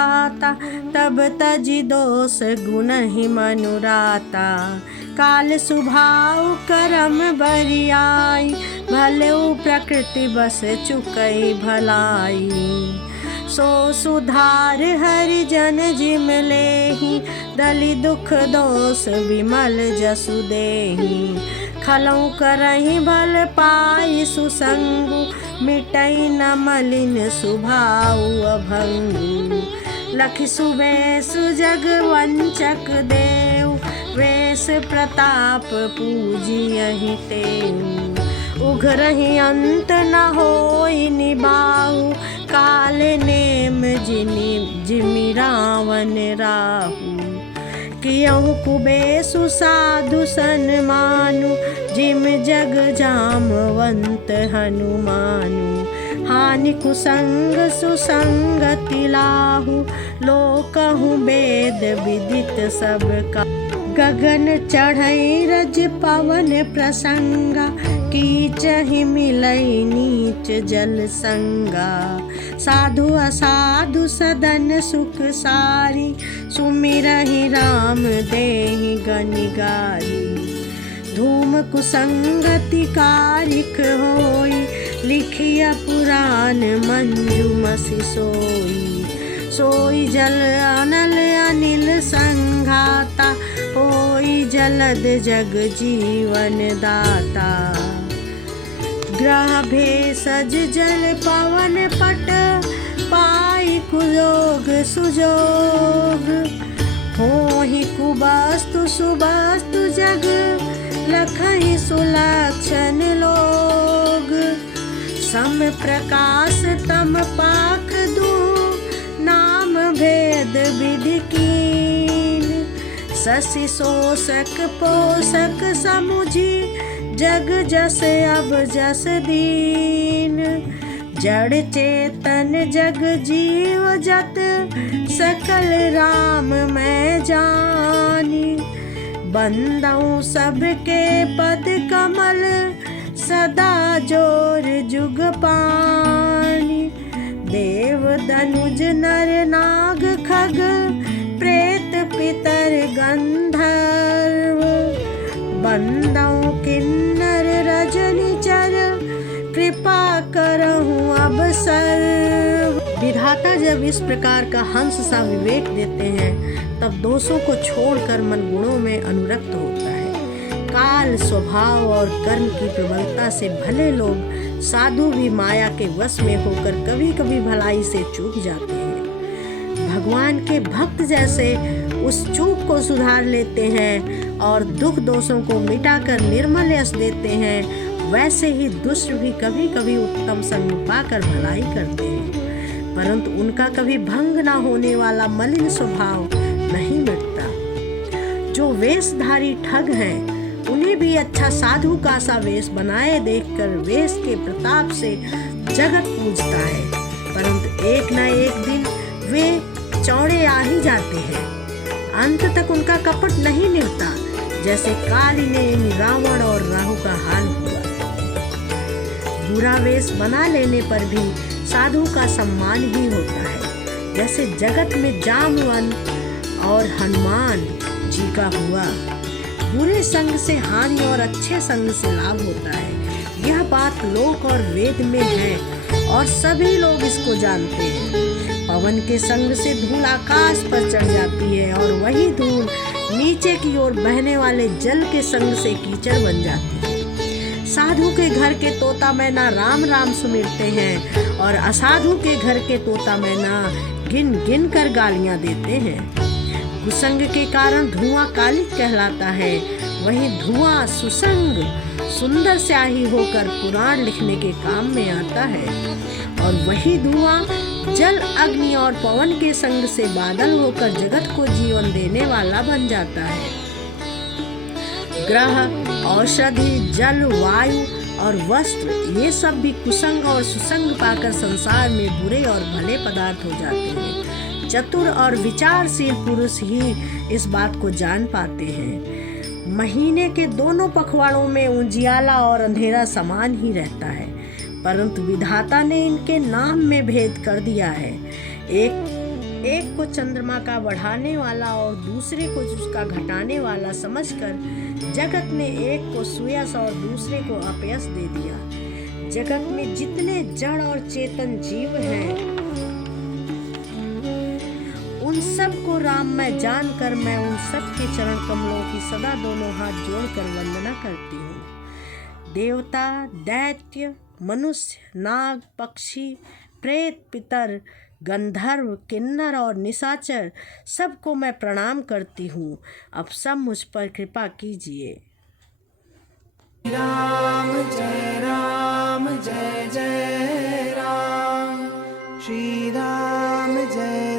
विधाता, तब तजि दोष गुण ही मनुराता। काल स्वभाव करम बरियाई, भलेउ प्रकृति बस चुकई भलाई। सो सुधार हरि जन जिम लेहि, दलि दुख दोष विमल जसु देहि। खलौ करहि भल पाई सुसंगु, मिटई न मलिन स्वभाव अभंगु। लखि सुबेसु जग वंचक देव, वेश प्रताप पूजियहि तेउ। उघरहि अंत न होई निबाहु, काल नेम जिमि रावण राहु। कियहु कुबेसु साधु सन्मानु, जिम जग जामवंत हनुमानु। हानि कुसंग सुसंगति लाहु, लोकहु वेद विदित सब का। गगन चढ़ई रज पवन प्रसंगा, कीचहि मिलई नीच जल संगा। साधु असाधु सदन सुख सारी, सुमिरहि राम देहि गनिगारी। धूम कुसंगति कारिक होई, लिखिय पुराण मंजुमसि सोई। सोई जल अनल अनिल संघाता, होई जलद जग जीवन दाता। ग्रह भेषज जल पवन पट, पाई कुयोग सुजोग। होहि कुवस्तु सुवस्तु जग, लखहि सुलक्षण लोग। सम प्रकाश तम पाख दू, नाम भेद विधि कीन। शशि शोषक पोषक समुझी, जग जस अब जस दीन। जड़ चेतन जग जीव जत, सकल राम मैं जानी। बंदौ सबके पद कमल, सदा जोर जुग पानी। देव दनुज नर नाग खग, प्रेत पितर गंधर्व। बंदौ किन्नर रजनिचर, कृपा करहूँ अब सर्व। विधाता जब इस प्रकार का हंस सा विवेक देते हैं, तब दोषों को छोड़कर मन गुणों में अनुरक्त होता है। काल स्वभाव और कर्म की प्रबलता से भले लोग साधु भी माया के वश में होकर कभी कभी भलाई से चूक जाते हैं। भगवान के भक्त जैसे उस चूक को सुधार लेते हैं और दुख दोषों को मिटाकर निर्मल यश देते हैं, वैसे ही दुष्ट भी कभी कभी उत्तम संग पाकर भलाई करते हैं, परंतु उनका कभी भंग न होने वाला मलिन स्वभाव नहीं मिटता। जो वेशधारी ठग हैं, उन्हें भी अच्छा साधु का सा वेश बनाए देखकर वेश के प्रताप से जगत पूजता है, परंतु एक न एक दिन वे चौड़े आ ही जाते हैं। अंत तक उनका कपट नहीं मिलता, जैसे कालिनेमि रावण और राहु का हाल हुआ। बुरा वेश बना लेने पर भी साधु का सम्मान ही होता है, जैसे जगत में जामवंत और हनुमान जी का हुआ। बुरे संग से हानि और अच्छे संग से लाभ होता है। यह बात लोक और वेद में है और सभी लोग इसको जानते हैं। पवन के संग से धूल आकाश पर चढ़ जाती है और वही धूल नीचे की ओर बहने वाले जल के संग से कीचड़ बन जाती है। साधु के घर के तोता मैना राम राम सुमिरते हैं और असाधु के घर के तोता मैना गिन गिन कर गालियां देते हैं। कुसंग के कारण धुआं कालिक कहलाता है, वही धुआं सुसंग सुंदर स्याही होकर पुराण लिखने के काम में आता है, और वही धुआं जल अग्नि और पवन के संग से बादल होकर जगत को जीवन देने वाला बन जाता है। ग्रह, औषधि, जल, वायु और वस्त्र, ये सब भी कुसंग और सुसंग पाकर संसार में बुरे और भले पदार्थ हो जाते हैं। चतुर और विचारशील पुरुष ही इस बात को जान पाते हैं। महीने के दोनों पखवाड़ों में उजियाला और अंधेरा समान ही रहता है, परंतु विधाता ने इनके नाम में भेद कर दिया है। एक एक को चंद्रमा का बढ़ाने वाला और दूसरे को उसका घटाने वाला समझकर जगत ने एक को सुयश और दूसरे को अपयश दे दिया। जगत में जितने जड़ और चेतन जीव हैं उन सब को राम मैं जानकर मैं उन सब के चरण कमलों की सदा दोनों हाथ जोड़कर वंदना करती हूँ। देवता, दैत्य, मनुष्य, नाग, पक्षी, प्रेत, पितर, गंधर्व, किन्नर और निशाचर सबको मैं प्रणाम करती हूँ। अब सब मुझ पर कृपा कीजिए। राम जय जय राम, श्री राम जय